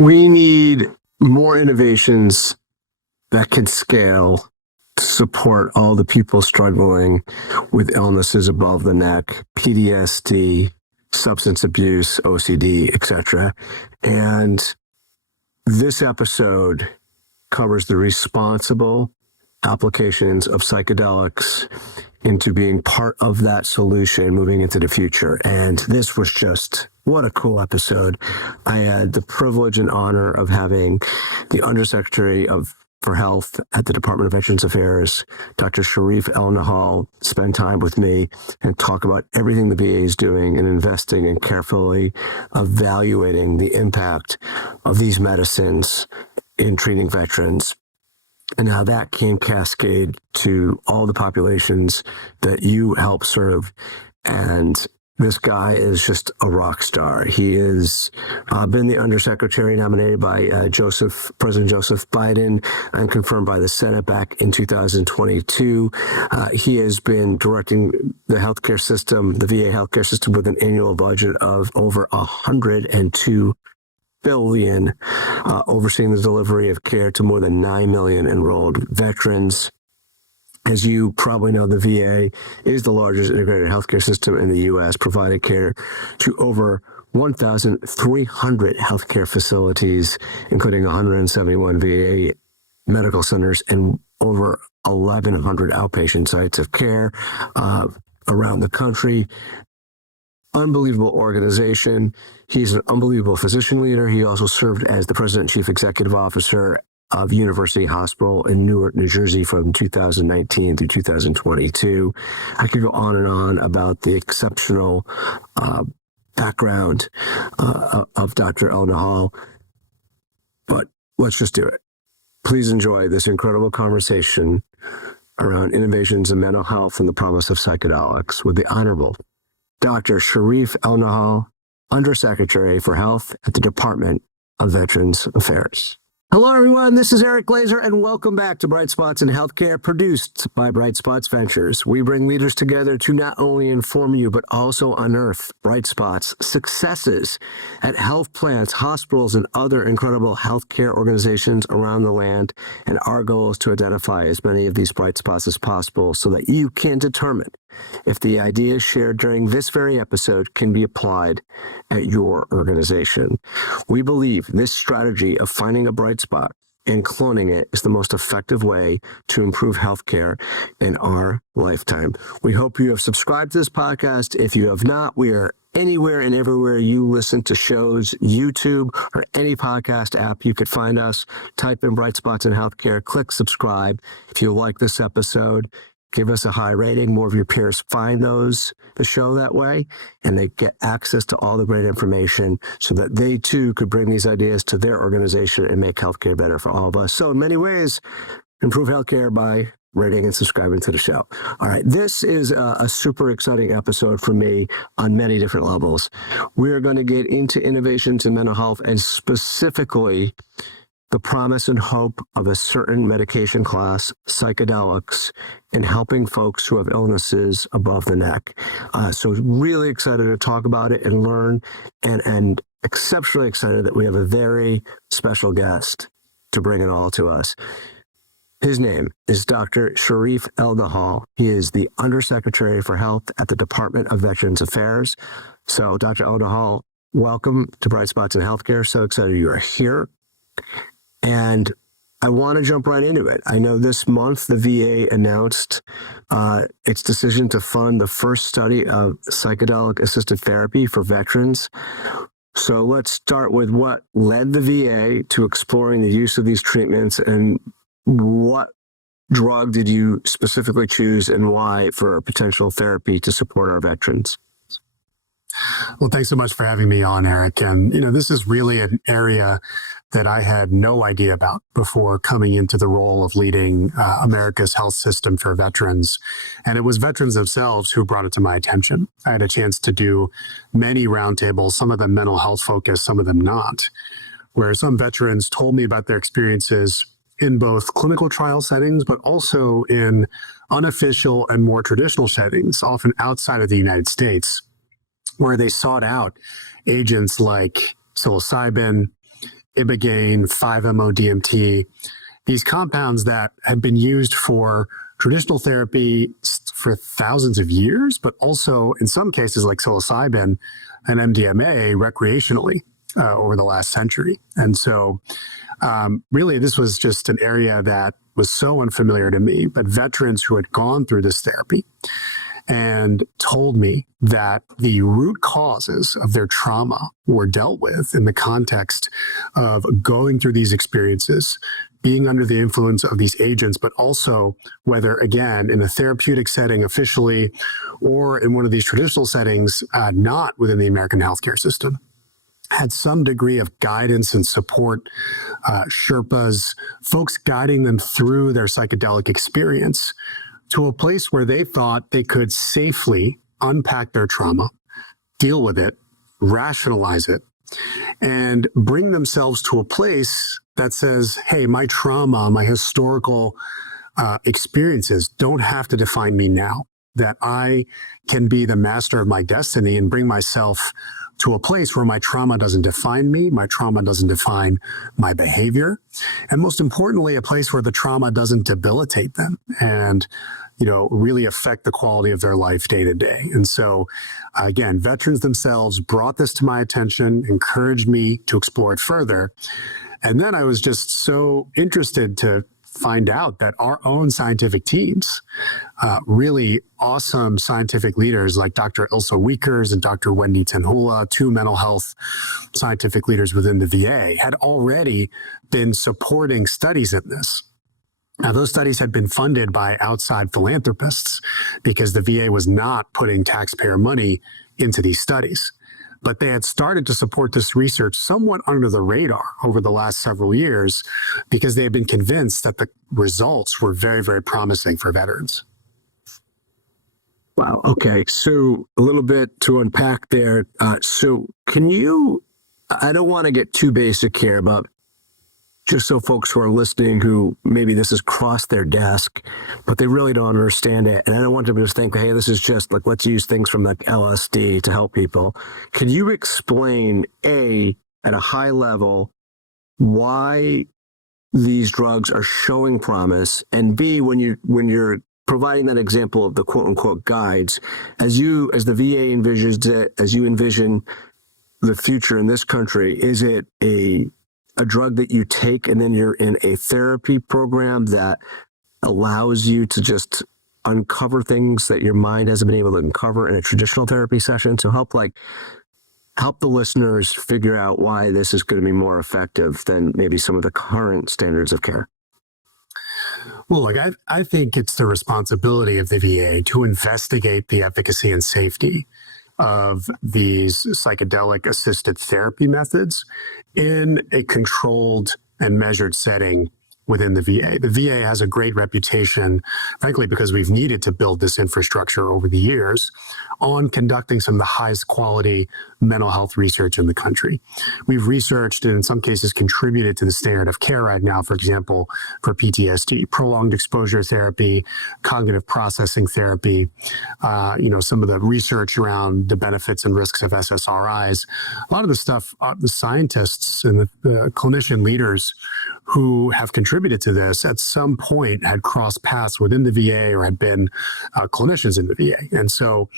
We need more innovations that can scale to support all the people struggling with illnesses above the neck, PTSD, substance abuse, OCD, etc. And this episode covers the responsible applications of psychedelics into being part of that solution moving into the future. And this was just, what a cool episode. I had the privilege and honor of having the Undersecretary for Health at the Department of Veterans Affairs, Dr. Shereef Elnahal, spend time with me and talk about everything the VA is doing and investing and carefully evaluating the impact of these medicines in treating veterans, and how that can cascade to all the populations that you help serve. And this guy is just a rock star. He has been the Undersecretary nominated by President Joseph Biden and confirmed by the Senate back in 2022. He has been directing the healthcare system, the VA healthcare system, with an annual budget of over $102 billion, overseeing the delivery of care to more than 9 million enrolled veterans. As you probably know, the VA is the largest integrated healthcare system in the U.S., providing care to over 1,300 healthcare facilities, including 171 VA medical centers and over 1,100 outpatient sites of care around the country. Unbelievable organization. He's an unbelievable physician leader. He also served as the President and Chief Executive Officer of University Hospital in Newark, New Jersey from 2019 through 2022. I could go on and on about the exceptional background of Dr. Elnahal, but let's just do it. Please enjoy this incredible conversation around innovations in mental health and the promise of psychedelics with the Honorable Dr. Shereef Elnahal, Undersecretary for Health at the Department of Veterans Affairs. Hello, everyone. This is Eric Glazer, and welcome back to Bright Spots in Healthcare, produced by Bright Spots Ventures. We bring leaders together to not only inform you, but also unearth bright spots, successes at health plans, hospitals, and other incredible healthcare organizations around the land. And our goal is to identify as many of these bright spots as possible so that you can determine if the ideas shared during this very episode can be applied at your organization. We believe this strategy of finding a bright spot and cloning it is the most effective way to improve healthcare in our lifetime. We hope you have subscribed to this podcast. If you have not, we are anywhere and everywhere you listen to shows, YouTube, or any podcast app. You could find us. Type in Bright Spots in Healthcare, click subscribe. If you like this episode, give us a high rating. More of your peers find the show that way, and they get access to all the great information so that they too could bring these ideas to their organization and make healthcare better for all of us. So in many ways, improve healthcare by rating and subscribing to the show. All right, this is a super exciting episode for me on many different levels. We're going to get into innovations in mental health and specifically the promise and hope of a certain medication class, psychedelics, in helping folks who have illnesses above the neck. So really excited to talk about it and learn, and exceptionally excited that we have a very special guest to bring it all to us. His name is Dr. Shereef Elnahal. He is the Undersecretary for Health at the Department of Veterans Affairs. So Dr. Elnahal, welcome to Bright Spots in Healthcare. So excited you are here. And I want to jump right into it. I know this month the VA announced its decision to fund the first study of psychedelic-assisted therapy for veterans. So let's start with what led the VA to exploring the use of these treatments, and what drug did you specifically choose and why for a potential therapy to support our veterans? Well, thanks so much for having me on, Eric. And, this is really an area that I had no idea about before coming into the role of leading America's health system for veterans. And it was veterans themselves who brought it to my attention. I had a chance to do many roundtables, some of them mental health focused, some of them not, where some veterans told me about their experiences in both clinical trial settings, but also in unofficial and more traditional settings, often outside of the United States, where they sought out agents like Psilocybin ibogaine, 5-MeO-DMT, these compounds that have been used for traditional therapy for thousands of years, but also in some cases like psilocybin and MDMA recreationally over the last century. And so really this was just an area that was so unfamiliar to me, but veterans who had gone through this therapy and told me that the root causes of their trauma were dealt with in the context of going through these experiences, being under the influence of these agents, but also whether, again, in a therapeutic setting officially or in one of these traditional settings, not within the American healthcare system, had some degree of guidance and support, Sherpas, folks guiding them through their psychedelic experience to a place where they thought they could safely unpack their trauma, deal with it, rationalize it, and bring themselves to a place that says, hey, my trauma, my historical experiences don't have to define me now, that I can be the master of my destiny and bring myself to a place where my trauma doesn't define me, my trauma doesn't define my behavior, and most importantly, a place where the trauma doesn't debilitate them and, really affect the quality of their life day to day. And so, again, veterans themselves brought this to my attention, encouraged me to explore it further. And then I was just so interested to find out that our own scientific teams, really awesome scientific leaders like Dr. Ilse Wiekers and Dr. Wendy Tenhula, two mental health scientific leaders within the VA, had already been supporting studies in this. Now, those studies had been funded by outside philanthropists because the VA was not putting taxpayer money into these studies. But they had started to support this research somewhat under the radar over the last several years because they had been convinced that the results were very, very promising for veterans. Wow. Okay. So a little bit to unpack there. So can you, I don't want to get too basic here, but just so folks who are listening who maybe this has crossed their desk, but they really don't understand it. And I don't want them to just think, hey, this is just like, let's use things from like LSD to help people. Can you explain, A, at a high level, why these drugs are showing promise? And B, when you're providing that example of the quote unquote guides, as the VA envisions it, as you envision the future in this country, is it a drug that you take and then you're in a therapy program that allows you to just uncover things that your mind hasn't been able to uncover in a traditional therapy session? So help the listeners figure out why this is going to be more effective than maybe some of the current standards of care. Well, look, I think it's the responsibility of the VA to investigate the efficacy and safety of these psychedelic-assisted therapy methods in a controlled and measured setting within the VA. The VA has a great reputation, frankly, because we've needed to build this infrastructure over the years on conducting some of the highest quality mental health research in the country. We've researched and in some cases contributed to the standard of care right now, for example, for PTSD, prolonged exposure therapy, cognitive processing therapy, some of the research around the benefits and risks of SSRIs. A lot of the stuff, the scientists and the clinician leaders who have contributed to this at some point had crossed paths within the VA or had been clinicians in the VA. And so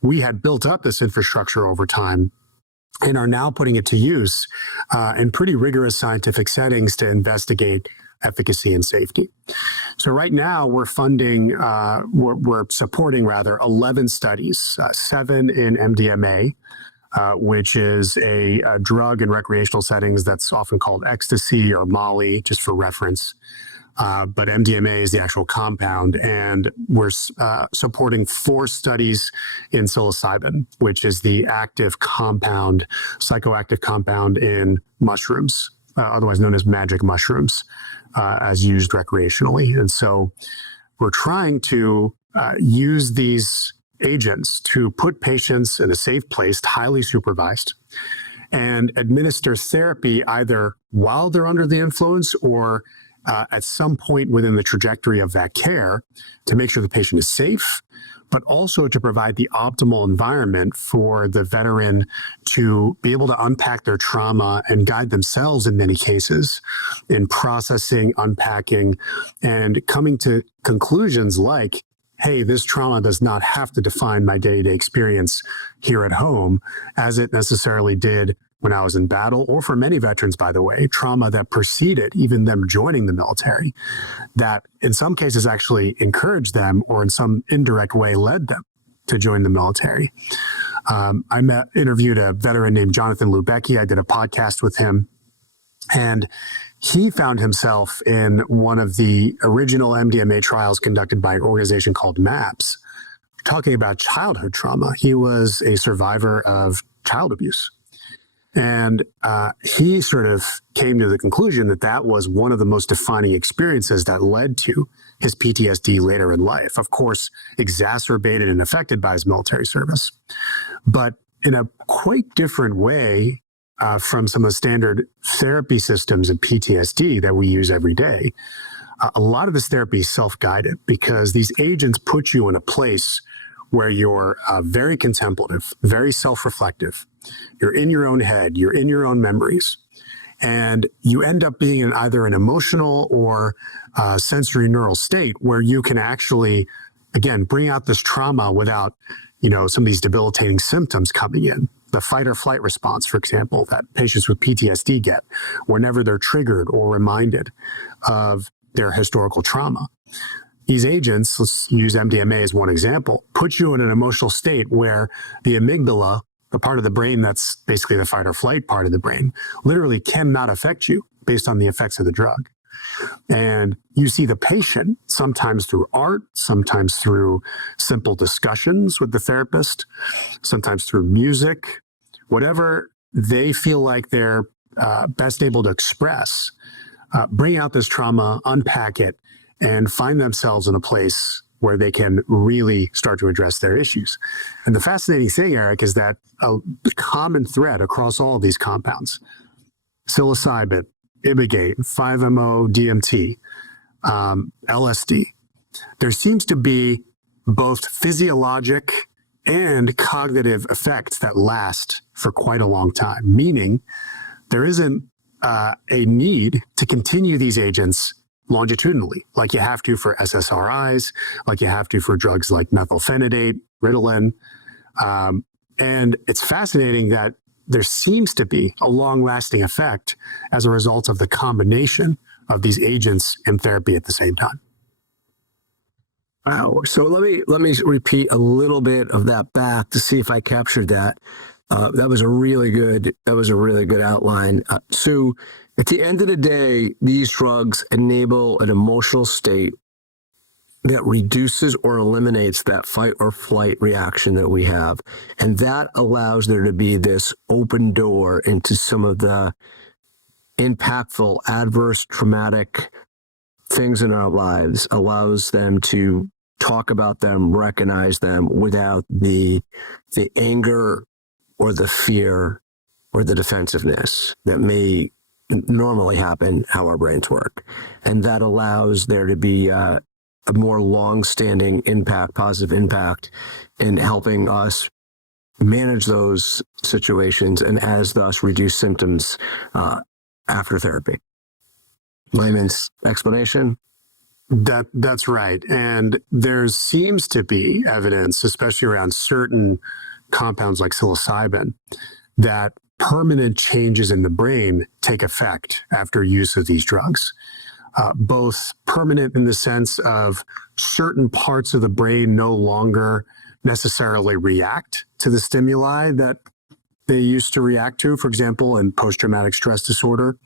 we had built up this infrastructure over time and are now putting it to use in pretty rigorous scientific settings to investigate efficacy and safety. So right now we're funding, we're supporting rather 11 studies, 7 in MDMA, which is a drug in recreational settings that's often called ecstasy or Molly, just for reference. But MDMA is the actual compound, and we're supporting 4 studies in psilocybin, which is the active compound, psychoactive compound in mushrooms, otherwise known as magic mushrooms, as used recreationally. And so we're trying to use these agents to put patients in a safe place, highly supervised, and administer therapy either while they're under the influence or at some point within the trajectory of that care to make sure the patient is safe, but also to provide the optimal environment for the veteran to be able to unpack their trauma and guide themselves in many cases in processing, unpacking, and coming to conclusions like, hey, this trauma does not have to define my day-to-day experience here at home as it necessarily did when I was in battle, or for many veterans, by the way, trauma that preceded even them joining the military, that in some cases actually encouraged them or in some indirect way led them to join the military. Interviewed a veteran named Jonathan Lubecki. I did a podcast with him, and he found himself in one of the original MDMA trials conducted by an organization called MAPS, talking about childhood trauma. He was a survivor of child abuse. And he sort of came to the conclusion that that was one of the most defining experiences that led to his PTSD later in life. Of course, exacerbated and affected by his military service, but in a quite different way from some of the standard therapy systems of PTSD that we use every day. A lot of this therapy is self-guided because these agents put you in a place where you're very contemplative, very self-reflective. You're in your own head, you're in your own memories, and you end up being in either an emotional or sensory neural state where you can actually, again, bring out this trauma without, some of these debilitating symptoms coming in. The fight or flight response, for example, that patients with PTSD get whenever they're triggered or reminded of their historical trauma. These agents, let's use MDMA as one example, put you in an emotional state where the amygdala, the part of the brain that's basically the fight or flight part of the brain, literally cannot affect you based on the effects of the drug. And you see the patient sometimes through art, sometimes through simple discussions with the therapist, sometimes through music, whatever they feel like they're best able to express, bring out this trauma, unpack it, and find themselves in a place where they can really start to address their issues. And the fascinating thing, Eric, is that a common thread across all of these compounds, psilocybin, ibogaine, 5-MeO, DMT, LSD, there seems to be both physiologic and cognitive effects that last for quite a long time, meaning there isn't a need to continue these agents longitudinally, like you have to for SSRIs, like you have to for drugs like methylphenidate, Ritalin. And it's fascinating that there seems to be a long-lasting effect as a result of the combination of these agents in therapy at the same time. Wow. So let me repeat a little bit of that back to see if I captured that. That was a really good outline. So at the end of the day, these drugs enable an emotional state that reduces or eliminates that fight or flight reaction that we have. And that allows there to be this open door into some of the impactful, adverse, traumatic things in our lives, allows them to talk about them, recognize them without the anger or the fear or the defensiveness that may normally happen how our brains work. And that allows there to be a more long-standing impact, positive impact in helping us manage those situations and as thus reduce symptoms after therapy. Layman's explanation? That's right. And there seems to be evidence, especially around certain compounds like psilocybin, that permanent changes in the brain take effect after use of these drugs. Both permanent in the sense of certain parts of the brain no longer necessarily react to the stimuli that they used to react to, for example, in post-traumatic stress disorder,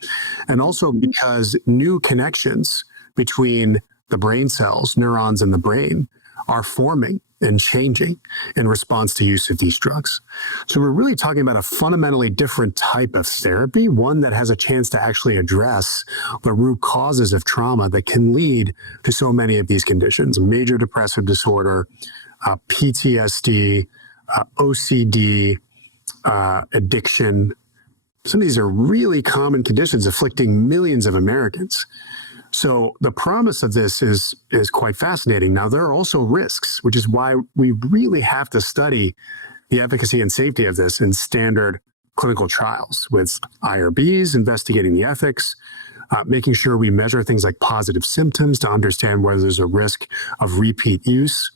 and also because new connections between the brain cells, neurons in the brain, are forming and changing in response to use of these drugs. So we're really talking about a fundamentally different type of therapy, one that has a chance to actually address the root causes of trauma that can lead to so many of these conditions: major depressive disorder, PTSD, OCD, addiction. Some of these are really common conditions afflicting millions of Americans. So the promise of this is quite fascinating. Now, there are also risks, which is why we really have to study the efficacy and safety of this in standard clinical trials with IRBs, investigating the ethics, making sure we measure things like positive symptoms to understand whether there's a risk of repeat use.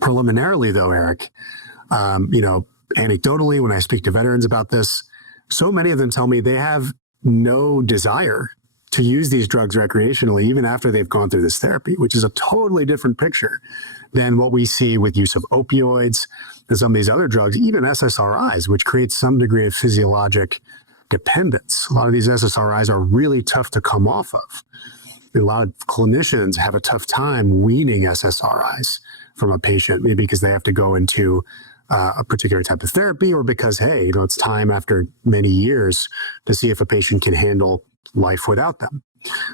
Preliminarily, though, Eric, anecdotally, when I speak to veterans about this, so many of them tell me they have no desire to use these drugs recreationally, even after they've gone through this therapy, which is a totally different picture than what we see with use of opioids and some of these other drugs, even SSRIs, which create some degree of physiologic dependence. A lot of these SSRIs are really tough to come off of. A lot of clinicians have a tough time weaning SSRIs from a patient, maybe because they have to go into a particular type of therapy, or because, hey, it's time after many years to see if a patient can handle life without them.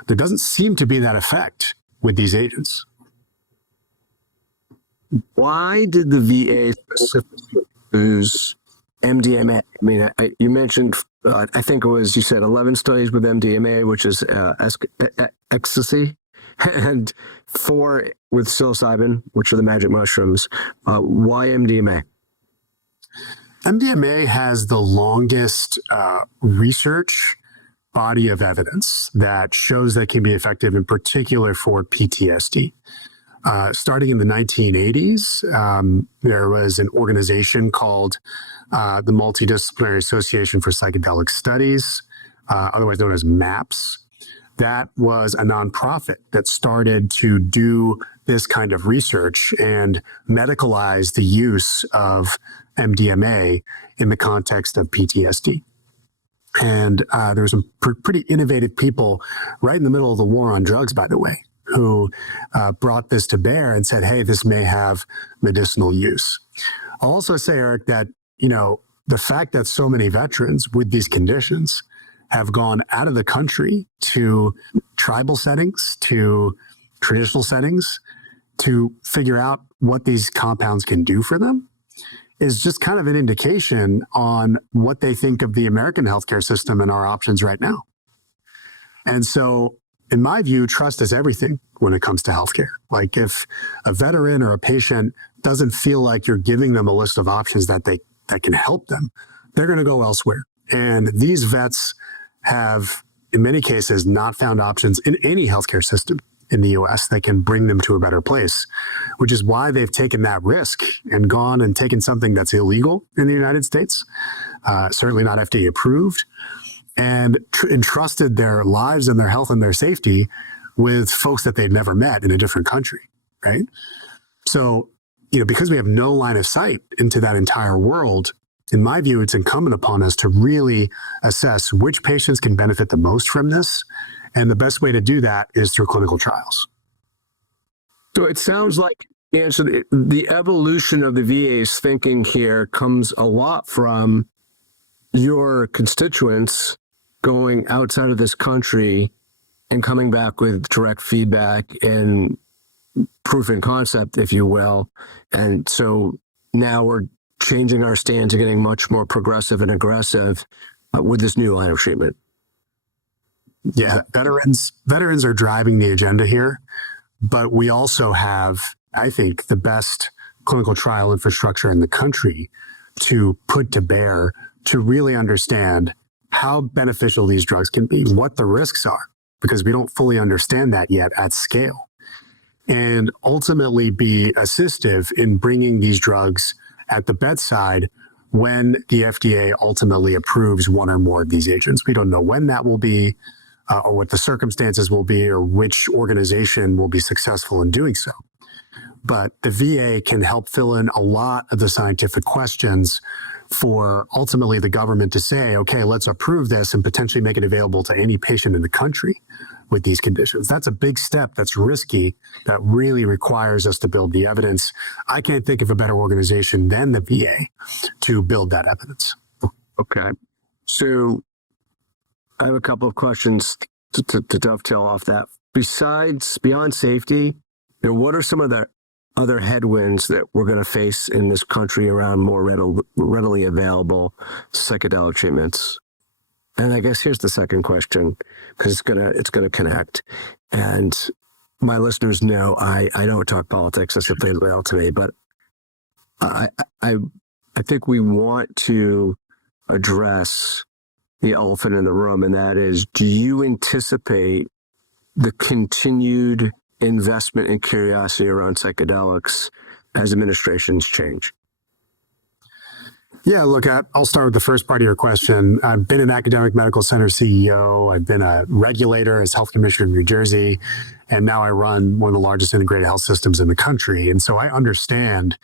There doesn't seem to be that effect with these agents. Why did the VA specifically choose MDMA? I mean, you mentioned, I think it was, you said 11 studies with MDMA, which is ecstasy, and 4 with psilocybin, which are the magic mushrooms. Why MDMA? MDMA has the longest research body of evidence that shows that it can be effective, in particular for PTSD. Starting in the 1980s, there was an organization called the Multidisciplinary Association for Psychedelic Studies, otherwise known as MAPS. That was a nonprofit that started to do this kind of research and medicalize the use of MDMA in the context of PTSD. And there were some pretty innovative people right in the middle of the war on drugs, by the way, who brought this to bear and said, hey, this may have medicinal use. I'll also say, Eric, that, the fact that so many veterans with these conditions have gone out of the country to tribal settings, to traditional settings, to figure out what these compounds can do for them is just kind of an indication on what they think of the American healthcare system and our options right now. And so, in my view, trust is everything when it comes to healthcare. Like, if a veteran or a patient doesn't feel like you're giving them a list of options that can help them, they're going to go elsewhere. And these vets have, in many cases, not found options in any healthcare system in the US that can bring them to a better place, which is why they've taken that risk and gone and taken something that's illegal in the United States, certainly not FDA approved, and entrusted their lives and their health and their safety with folks that they'd never met in a different country, right? So, because we have no line of sight into that entire world, in my view, it's incumbent upon us to really assess which patients can benefit the most from this. And the best way to do that is through clinical trials. So it sounds like the evolution of the VA's thinking here comes a lot from your constituents going outside of this country and coming back with direct feedback and proof and concept, if you will. And so now we're changing our stance and getting much more progressive and aggressive with this new line of treatment. Yeah, veterans are driving the agenda here, but we also have, I think, the best clinical trial infrastructure in the country to put to bear to really understand how beneficial these drugs can be, what the risks are, because we don't fully understand that yet at scale, and ultimately be assistive in bringing these drugs at the bedside when the FDA ultimately approves one or more of these agents. We don't know when that will be, or what the circumstances will be, or which organization will be successful in doing so. But the VA can help fill in a lot of the scientific questions for ultimately the government to say, okay, let's approve this and potentially make it available to any patient in the country with these conditions. That's a big step. That's risky. That really requires us to build the evidence. I can't think of a better organization than the VA to build that evidence. Okay. So I have a couple of questions to dovetail off that. Beyond safety, what are some of the other headwinds that we're going to face in this country around more readily available psychedelic treatments? And I guess here's the second question, because it's gonna connect. And my listeners know I don't talk politics. That's what they mail to me. But I think we want to address the elephant in the room, and that is: do you anticipate the continued investment and curiosity around psychedelics as administrations change? Yeah, look, I'll start with the first part of your question. I've been an academic medical center CEO. I've been a regulator as health commissioner in New Jersey, and now I run one of the largest integrated health systems in the country. And so I understand,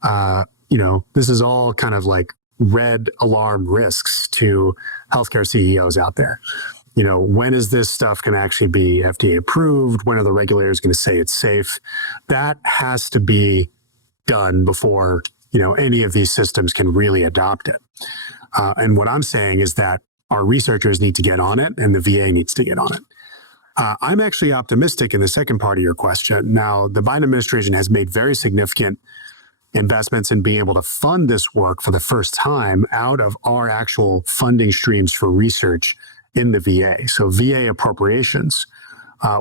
this is all kind of like red alarm risks to healthcare CEOs out there. When is this stuff going to actually be FDA approved? When are the regulators going to say it's safe? That has to be done before any of these systems can really adopt it. And what I'm saying is that our researchers need to get on it, and the VA needs to get on it. I'm actually optimistic in the second part of your question. Now, the Biden administration has made very significant investments in being able to fund this work for the first time out of our actual funding streams for research in the VA. So VA appropriations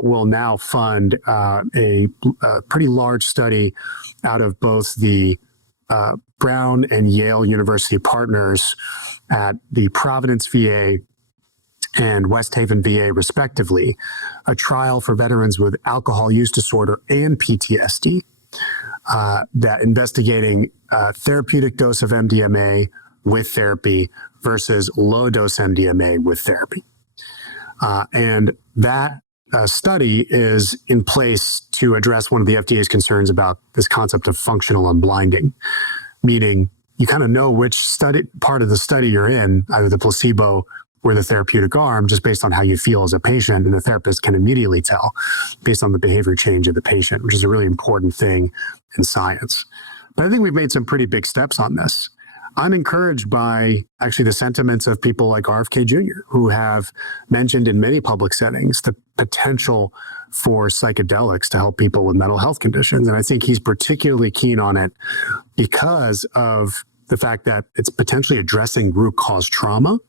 will now fund a pretty large study out of both the Brown and Yale University partners at the Providence VA and West Haven VA, respectively, a trial for veterans with alcohol use disorder and PTSD, that investigating therapeutic dose of MDMA with therapy versus low dose MDMA with therapy. And that study is in place to address one of the FDA's concerns about this concept of functional unblinding, meaning you kind of know which part of the study you're in, either the placebo or the therapeutic arm, just based on how you feel as a patient, and the therapist can immediately tell based on the behavior change of the patient, which is a really important thing in science. But I think we've made some pretty big steps on this. I'm encouraged by actually the sentiments of people like RFK Jr., who have mentioned in many public settings the potential for psychedelics to help people with mental health conditions. And I think he's particularly keen on it because of the fact that it's potentially addressing root cause trauma.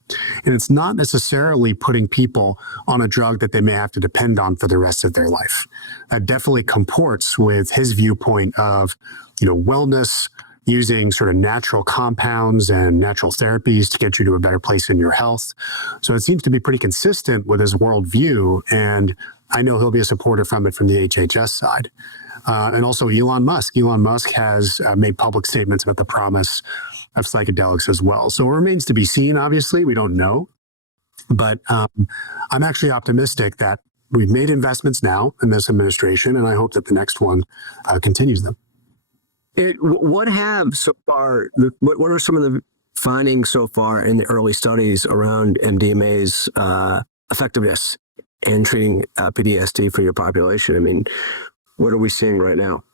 And it's not necessarily putting people on a drug that they may have to depend on for the rest of their life. That definitely comports with his viewpoint of, wellness, using sort of natural compounds and natural therapies to get you to a better place in your health. So it seems to be pretty consistent with his worldview. And I know he'll be a supporter from it from the HHS side. And also Elon Musk. Elon Musk has made public statements about the promise of psychedelics as well. So it remains to be seen, obviously. We don't know. But I'm actually optimistic that we've made investments now in this administration, and I hope that the next one continues them. What have so far? What are some of the findings so far in the early studies around MDMA's effectiveness in treating PTSD for your population? I mean, what are we seeing right now?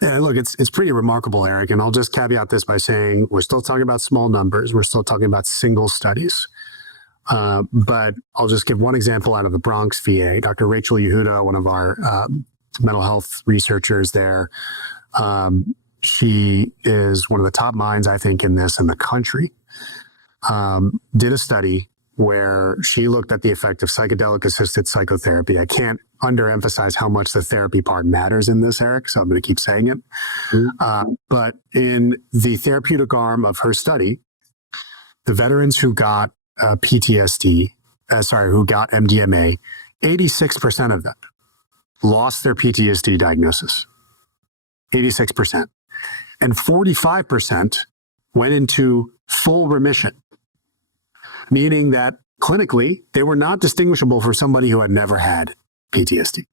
Yeah, look, it's pretty remarkable, Eric. And I'll just caveat this by saying we're still talking about small numbers. We're still talking about single studies. But I'll just give one example out of the Bronx VA. Dr. Rachel Yehuda, one of our mental health researchers there, she is one of the top minds, I think, in this in the country, did a study where she looked at the effect of psychedelic-assisted psychotherapy. I can't underemphasize how much the therapy part matters in this, Eric, so I'm going to keep saying it. But in the therapeutic arm of her study, the veterans who got who got MDMA, 86% of them lost their PTSD diagnosis. 86%. And 45% went into full remission, meaning that clinically, they were not distinguishable for somebody who had never had PTSD.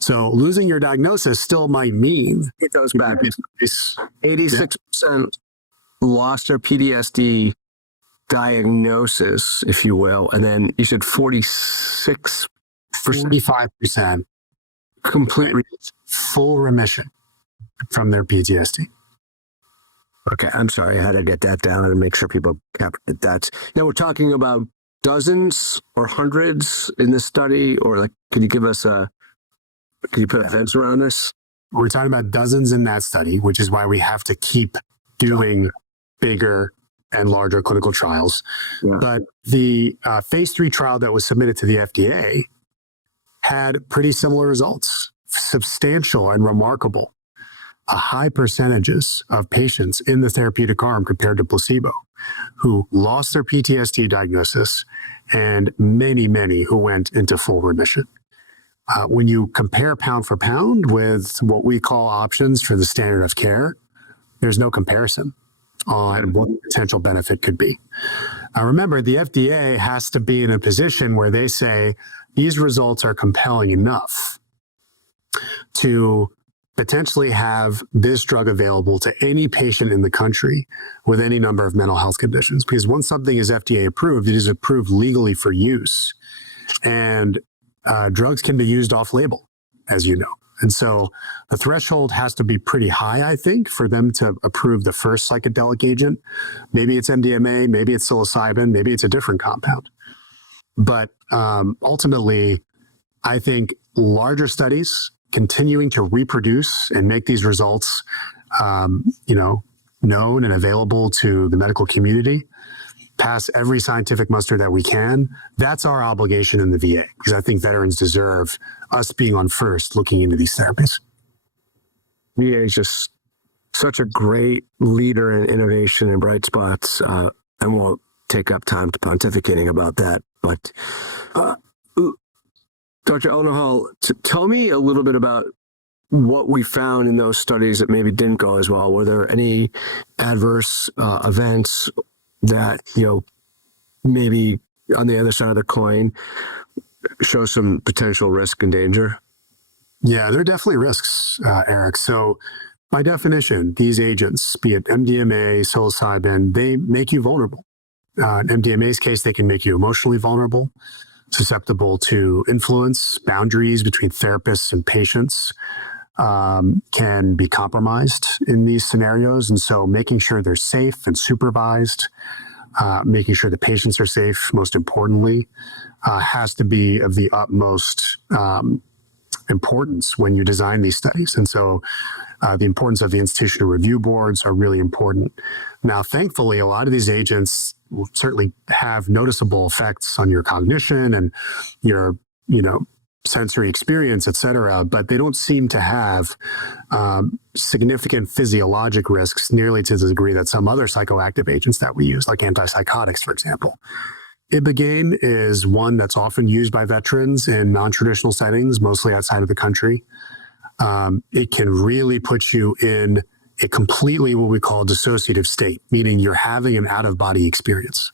So losing your diagnosis still might mean It goes back. 86% lost their PTSD diagnosis, if you will, and then you said 46%, 45% complete full remission from their PTSD. Okay, I'm sorry. I had to get that down and make sure people captured that. Now we're talking about dozens or hundreds in this study, or like, can you put a fence around this? We're talking about dozens in that study, which is why we have to keep doing bigger and larger clinical trials. Yeah. But the phase 3 trial that was submitted to the FDA had pretty similar results, substantial and remarkable. High percentages of patients in the therapeutic arm compared to placebo who lost their PTSD diagnosis, and many, many who went into full remission. When you compare pound for pound with what we call options for the standard of care, there's no comparison on what the potential benefit could be. Remember, the FDA has to be in a position where they say these results are compelling enough to potentially have this drug available to any patient in the country with any number of mental health conditions. Because once something is FDA approved, it is approved legally for use. And drugs can be used off-label, as you know. And so the threshold has to be pretty high, I think, for them to approve the first psychedelic agent. Maybe it's MDMA, maybe it's psilocybin, maybe it's a different compound. But ultimately, I think larger studies continuing to reproduce and make these results, known and available to the medical community, pass every scientific muster that we can. That's our obligation in the VA, because I think veterans deserve us being on first looking into these therapies. VA is just such a great leader in innovation and bright spots. I won't take up time to pontificating about that, but Dr. Elnahal, tell me a little bit about what we found in those studies that maybe didn't go as well. Were there any adverse events that, maybe on the other side of the coin show some potential risk and danger? Yeah, there are definitely risks, Eric. So by definition, these agents, be it MDMA, psilocybin, they make you vulnerable. In MDMA's case, they can make you emotionally vulnerable, susceptible to influence. Boundaries between therapists and patients can be compromised in these scenarios. And so making sure they're safe and supervised, making sure the patients are safe, most importantly, has to be of the utmost importance when you design these studies. And so the importance of the institutional review boards are really important. Now, thankfully, a lot of these agents will certainly have noticeable effects on your cognition and your, sensory experience, et cetera, but they don't seem to have significant physiologic risks nearly to the degree that some other psychoactive agents that we use, like antipsychotics, for example. Ibogaine is one that's often used by veterans in non-traditional settings, mostly outside of the country. It can really put you in a completely what we call dissociative state, meaning you're having an out-of-body experience.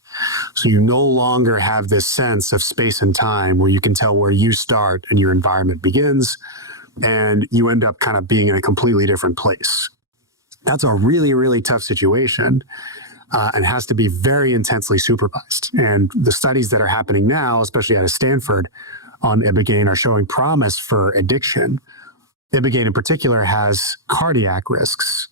So you no longer have this sense of space and time where you can tell where you start and your environment begins, and you end up kind of being in a completely different place. That's a really, really tough situation and has to be very intensely supervised. And the studies that are happening now, especially out of Stanford on Ibogaine, are showing promise for addiction. Ibogaine in particular has cardiac risks.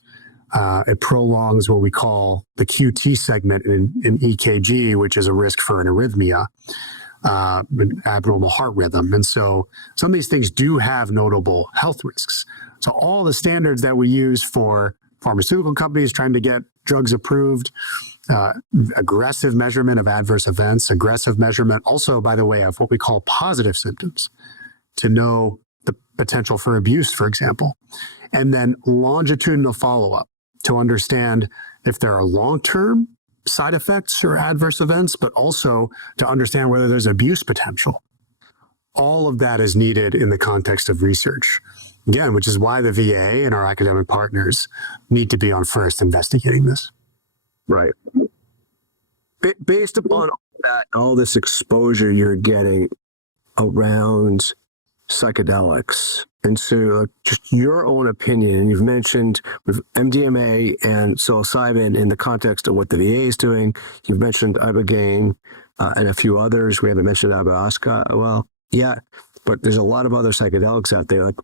It prolongs what we call the QT segment in EKG, which is a risk for an arrhythmia, an abnormal heart rhythm. And so some of these things do have notable health risks. So all the standards that we use for pharmaceutical companies trying to get drugs approved, aggressive measurement of adverse events, aggressive measurement also, by the way, of what we call positive symptoms to know the potential for abuse, for example, and then longitudinal follow-up to understand if there are long-term side effects or adverse events, but also to understand whether there's abuse potential. All of that is needed in the context of research. Again, which is why the VA and our academic partners need to be on first investigating this. Right. Based upon all this exposure you're getting around psychedelics, and so just your own opinion, and you've mentioned with MDMA and psilocybin in the context of what the VA is doing, you've mentioned Ibogaine and a few others. We haven't mentioned ayahuasca. Well, yeah, but there's a lot of other psychedelics out there. Like,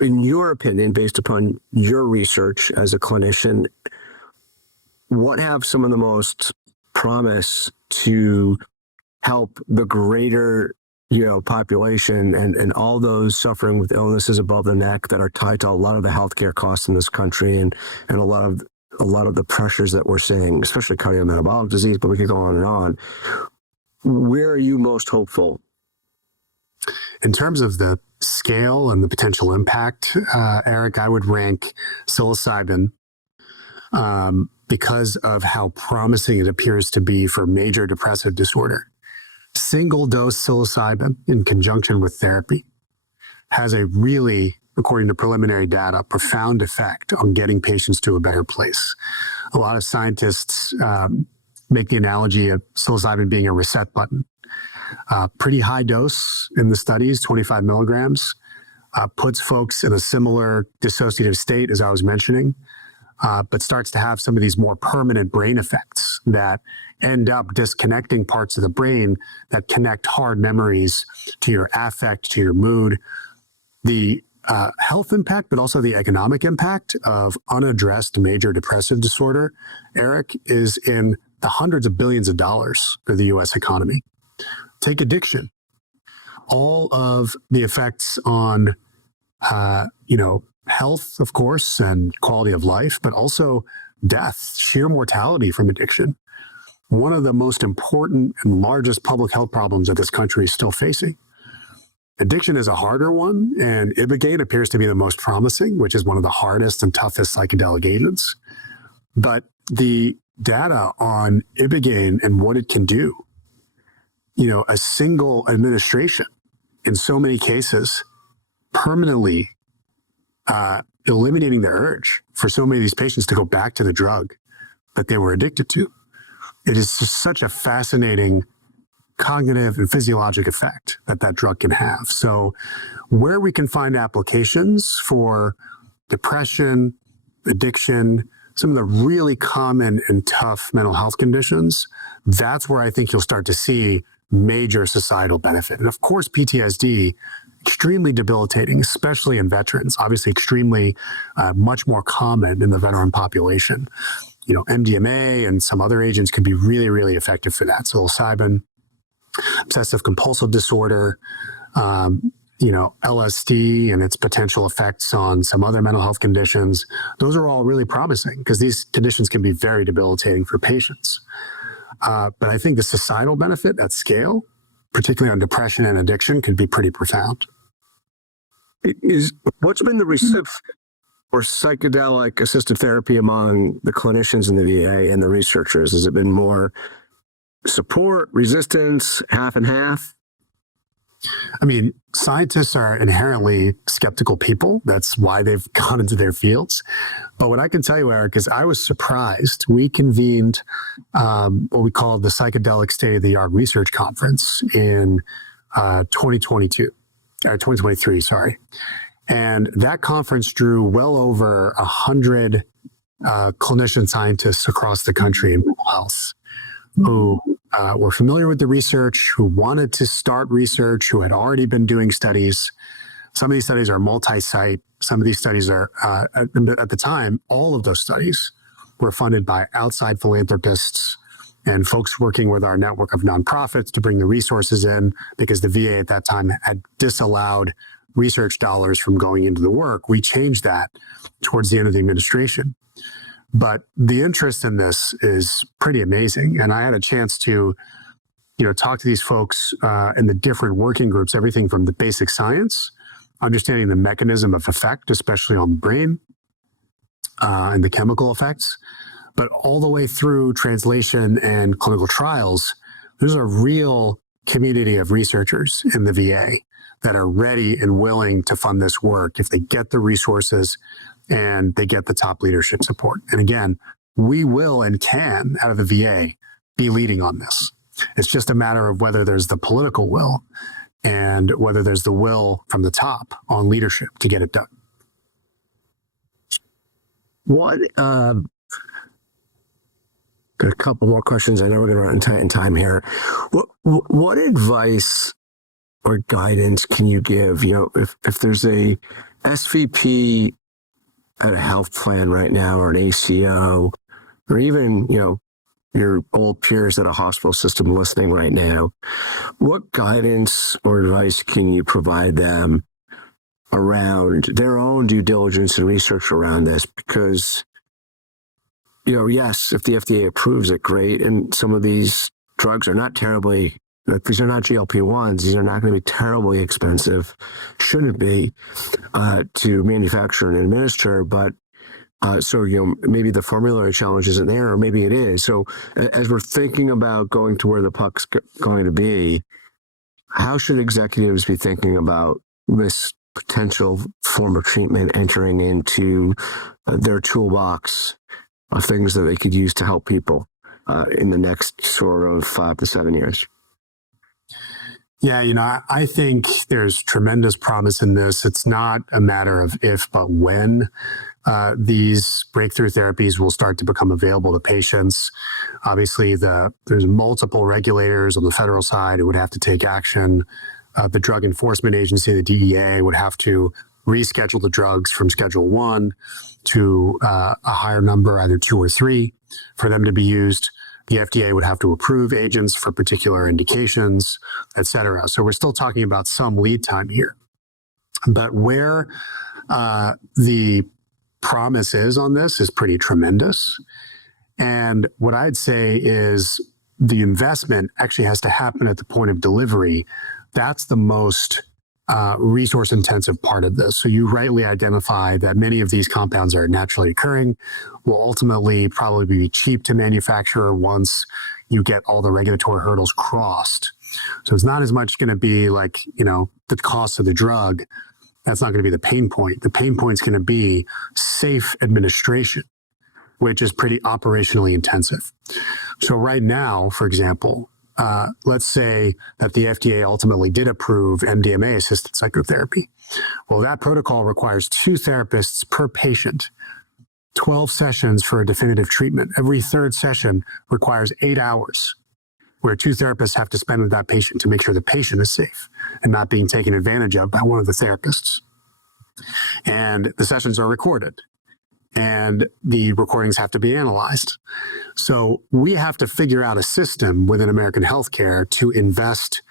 in your opinion, based upon your research as a clinician, what have some of the most promise to help the greater population and all those suffering with illnesses above the neck that are tied to a lot of the healthcare costs in this country and a lot of a lot of the pressures that we're seeing, especially cardiometabolic disease, but we could go on and on. Where are you most hopeful? In terms of the scale and the potential impact, Eric, I would rank psilocybin because of how promising it appears to be for major depressive disorder. Single dose psilocybin in conjunction with therapy has a really, according to preliminary data, profound effect on getting patients to a better place. A lot of scientists make the analogy of psilocybin being a reset button. Pretty high dose in the studies, 25 milligrams, puts folks in a similar dissociative state as I was mentioning, but starts to have some of these more permanent brain effects that end up disconnecting parts of the brain that connect hard memories to your affect, to your mood. The health impact, but also the economic impact of unaddressed major depressive disorder, Eric, is in the hundreds of billions of dollars for the US economy. Take addiction. All of the effects on, health, of course, and quality of life, but also death, sheer mortality from addiction. One of the most important and largest public health problems that this country is still facing. Addiction is a harder one, and Ibogaine appears to be the most promising, which is one of the hardest and toughest psychedelic agents. But the data on Ibogaine and what it can do, a single administration in so many cases permanently eliminating the urge for so many of these patients to go back to the drug that they were addicted to. It is just such a fascinating cognitive and physiologic effect that drug can have. So where we can find applications for depression, addiction, some of the really common and tough mental health conditions, that's where I think you'll start to see major societal benefit. And of course, PTSD, extremely debilitating, especially in veterans, obviously extremely much more common in the veteran population. MDMA and some other agents can be really, really effective for that. Psilocybin, obsessive compulsive disorder, LSD and its potential effects on some other mental health conditions. Those are all really promising because these conditions can be very debilitating for patients. But I think the societal benefit at scale, particularly on depression and addiction, could be pretty profound. What's been the reception for psychedelic-assisted therapy among the clinicians in the VA and the researchers? Has it been more support, resistance, half and half? I mean, scientists are inherently skeptical people. That's why they've gone into their fields. But what I can tell you, Eric, is I was surprised. We convened what we call the Psychedelic State-of-the-Art Research Conference in 2023, sorry. And that conference drew well over 100 clinician scientists across the country in mental health who were familiar with the research, who wanted to start research, who had already been doing studies. Some of these studies are multi-site. Some of these studies are, at the time, all of those studies were funded by outside philanthropists and folks working with our network of nonprofits to bring the resources in because the VA at that time had disallowed research dollars from going into the work. We changed that towards the end of the administration. But the interest in this is pretty amazing. And I had a chance to, talk to these folks in the different working groups, everything from the basic science, understanding the mechanism of effect, especially on the brain and the chemical effects, but all the way through translation and clinical trials. There's a real community of researchers in the VA that are ready and willing to fund this work if they get the resources and they get the top leadership support. And again, we will and can, out of the VA, be leading on this. It's just a matter of whether there's the political will and whether there's the will from the top on leadership to get it done. Got a couple more questions. I know we're going to run tight in time here. What advice or guidance can you give? If there's a SVP at a health plan right now, or an ACO, or even, your old peers at a hospital system listening right now, what guidance or advice can you provide them around their own due diligence and research around this? Because yes, if the FDA approves it, great. And some of these drugs are not terribly, these are not GLP-1s. These are not going to be terribly expensive, shouldn't be, to manufacture and administer. But so, maybe the formulary challenge isn't there, or maybe it is. So as we're thinking about going to where the puck's going to be, how should executives be thinking about this potential form of treatment entering into their toolbox of things that they could use to help people in the next sort of 5 to 7 years? Yeah, I think there's tremendous promise in this. It's not a matter of if, but when these breakthrough therapies will start to become available to patients. Obviously, there's multiple regulators on the federal side who would have to take action. The Drug Enforcement Agency, the DEA, would have to reschedule the drugs from Schedule 1 to a higher number, either 2 or 3, for them to be used. The FDA would have to approve agents for particular indications, et cetera. So we're still talking about some lead time here. But where the promise is on this is pretty tremendous. And what I'd say is the investment actually has to happen at the point of delivery. That's the most resource intensive part of this. So you rightly identify that many of these compounds are naturally occurring, will ultimately probably be cheap to manufacture once you get all the regulatory hurdles crossed. So it's not as much going to be like, the cost of the drug. That's not going to be the pain point. The pain point is going to be safe administration, which is pretty operationally intensive. So right now, for example, let's say that the FDA ultimately did approve MDMA-assisted psychotherapy. Well, that protocol requires 2 therapists per patient, 12 sessions for a definitive treatment. Every third session requires 8 hours, where 2 therapists have to spend with that patient to make sure the patient is safe and not being taken advantage of by one of the therapists. And the sessions are recorded, and the recordings have to be analyzed. So we have to figure out a system within American healthcare to invest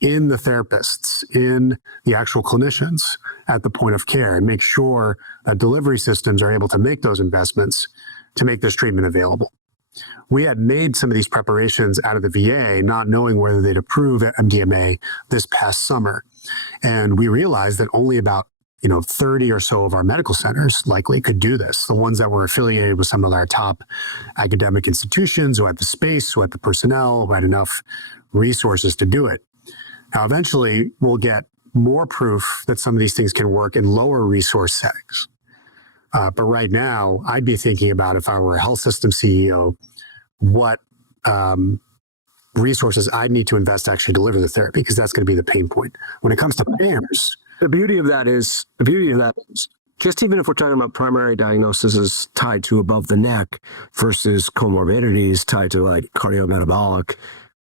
in the therapists, in the actual clinicians at the point of care, and make sure that delivery systems are able to make those investments to make this treatment available. We had made some of these preparations out of the VA, not knowing whether they'd approve MDMA this past summer. And we realized that only about 30 or so of our medical centers likely could do this. The ones that were affiliated with some of our top academic institutions, who had the space, who had the personnel, who had enough resources to do it. Now, eventually, we'll get more proof that some of these things can work in lower resource settings. But right now, I'd be thinking about, if I were a health system CEO, what resources I'd need to invest to actually deliver the therapy, because that's going to be the pain point. When it comes to payers, The beauty of that is, just even if we're talking about primary diagnosis is tied to above the neck versus comorbidities tied to like cardiometabolic,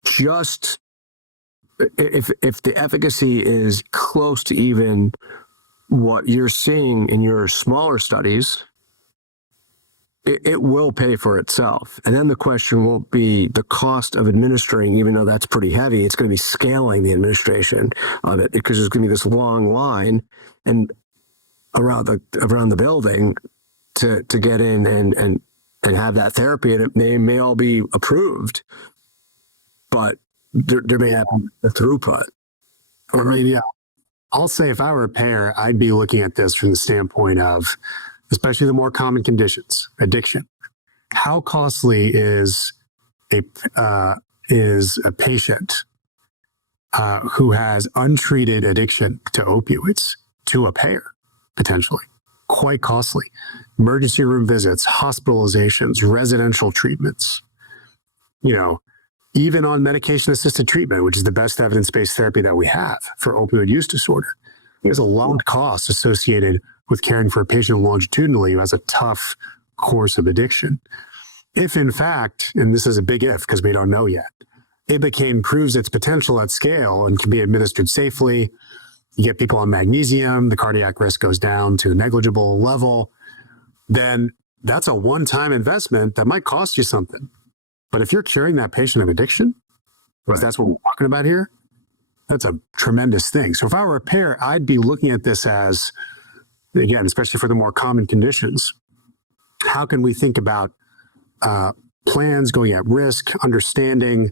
just if the efficacy is close to even what you're seeing in your smaller studies, it will pay for itself. And then the question won't be the cost of administering, even though that's pretty heavy. It's going to be scaling the administration of it, because there's going to be this long line and around the building to get in and have that therapy. And they may all be approved, but there may have a throughput. or maybe I'll say, if I were a payer, I'd be looking at this from the standpoint of, especially the more common conditions, addiction. How costly is a patient who has untreated addiction to opioids to a payer, potentially? Quite costly. Emergency room visits, hospitalizations, residential treatments, even on medication-assisted treatment, which is the best evidence-based therapy that we have for opioid use disorder. There's a lot of costs associated with caring for a patient longitudinally who has a tough course of addiction. If in fact, and this is a big if because we don't know yet, Ibogaine proves its potential at scale and can be administered safely, you get people on magnesium, the cardiac risk goes down to a negligible level, then that's a one-time investment that might cost you something. But if you're curing that patient of addiction, because that's what we're talking about here, that's a tremendous thing. So if I were a payer, I'd be looking at this as, again, especially for the more common conditions, how can we think about plans, going at risk, understanding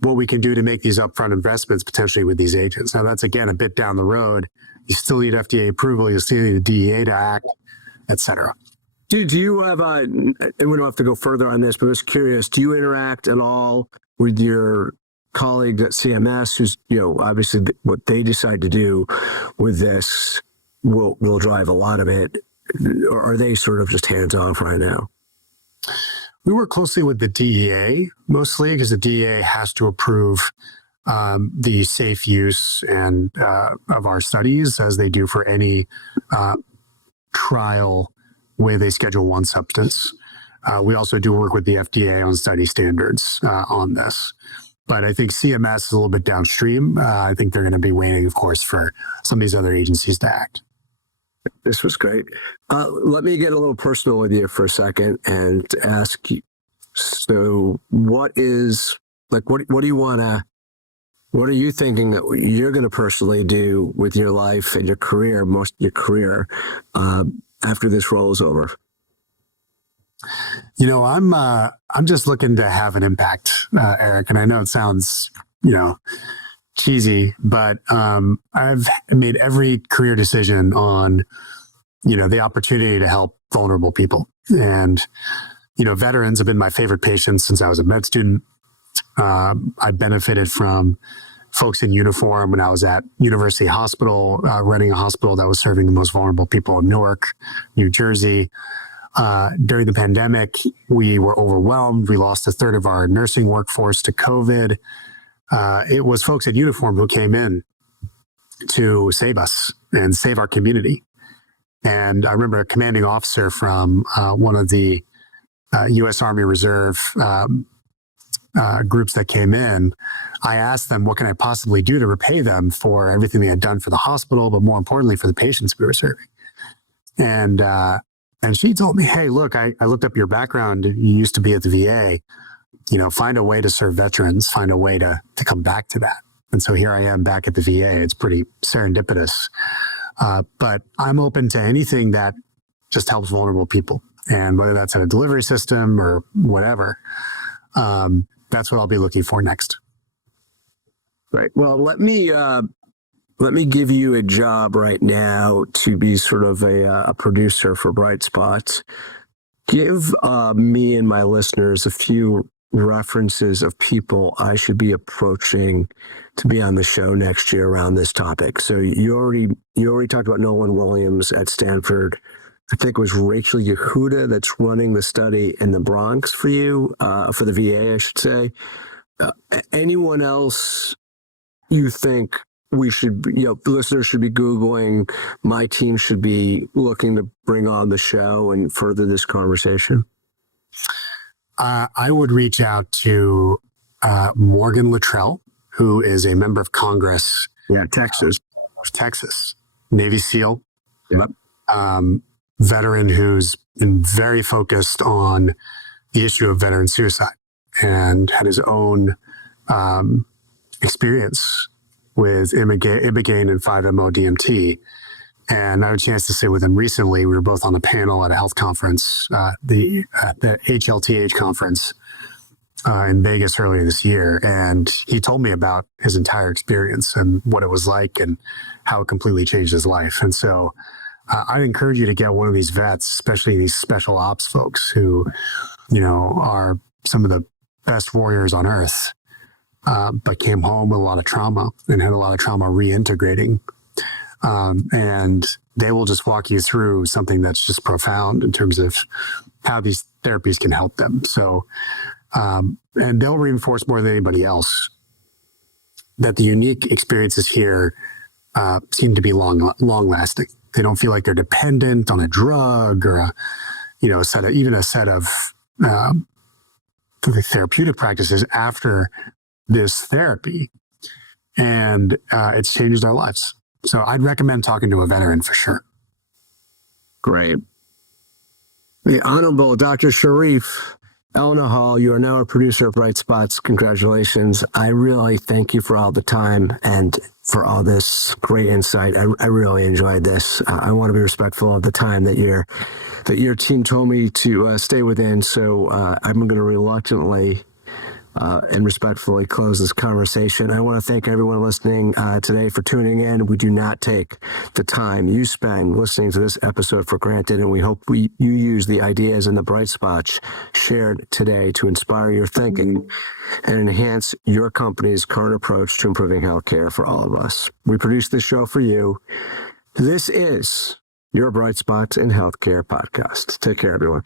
what we can do to make these upfront investments potentially with these agents. Now, that's again a bit down the road. You still need FDA approval. You still need a DEA to act, et cetera. Do you have and we don't have to go further on this, but I was curious, do you interact at all with your colleagues at CMS, who's, obviously what they decide to do with this will drive a lot of it? Or are they sort of just hands off right now? We work closely with the DEA mostly because the DEA has to approve the safe use and of our studies, as they do for any trial with a Schedule I substance. We also do work with the FDA on study standards on this. But I think CMS is a little bit downstream. I think they're going to be waiting, of course, for some of these other agencies to act. This was great. Let me get a little personal with you for a second and ask you, so what do you want to, what are you thinking that you're going to personally do with your life and your career, most of your career, after this rolls over? I'm just looking to have an impact, Eric, and I know it sounds, cheesy, but I've made every career decision on, the opportunity to help vulnerable people. And, veterans have been my favorite patients since I was a med student. I benefited from folks in uniform when I was at University Hospital, running a hospital that was serving the most vulnerable people in Newark, New Jersey. During the pandemic, we were overwhelmed. We lost a third of our nursing workforce to COVID. It was folks in uniform who came in to save us and save our community. And I remember a commanding officer from one of the U.S. Army Reserve groups that came in. I asked them, what can I possibly do to repay them for everything they had done for the hospital, but more importantly, for the patients we were serving? And she told me, hey, look, I looked up your background. You used to be at the VA. Find a way to serve veterans, find a way to come back to that. And so here I am back at the VA. It's pretty serendipitous. But I'm open to anything that just helps vulnerable people. And whether that's at a delivery system or whatever, that's what I'll be looking for next. Right. Well, let me give you a job right now to be sort of a producer for Bright Spots. Give me and my listeners a few references of people I should be approaching to be on the show next year around this topic. So you already talked about Nolan Williams at Stanford. I think it was Rachel Yehuda that's running the study in the Bronx for you, for the VA, I should say. Anyone else you think we should, listeners should be Googling, my team should be looking to bring on the show and further this conversation? I would reach out to Morgan Luttrell, who is a member of Congress. Yeah, Texas, Navy SEAL. Yep. Veteran who's been very focused on the issue of veteran suicide and had his own experience with Ibogaine and 5-MeO-DMT. And I had a chance to sit with him recently. We were both on a panel at a health conference, the HLTH conference in Vegas earlier this year. And he told me about his entire experience and what it was like and how it completely changed his life. And so I'd encourage you to get one of these vets, especially these special ops folks who, are some of the best warriors on earth, but came home with a lot of trauma and had a lot of trauma reintegrating. And they will just walk you through something that's just profound in terms of how these therapies can help them. So, and they'll reinforce more than anybody else that the unique experiences here seem to be long lasting. They don't feel like they're dependent on a drug or a set of therapeutic practices after this therapy. And it's changed our lives. So I'd recommend talking to a veteran for sure. Great. The Honorable Dr. Shereef Elnahal, you are now a producer of Bright Spots. Congratulations. I really thank you for all the time and for all this great insight. I really enjoyed this. I want to be respectful of the time that your team told me to stay within. So I'm going to reluctantly and respectfully close this conversation. I want to thank everyone listening today for tuning in. We do not take the time you spend listening to this episode for granted, and we hope you use the ideas and the bright spots shared today to inspire your thinking and enhance your company's current approach to improving healthcare for all of us. We produce this show for you. This is your Bright Spots in Healthcare podcast. Take care, everyone.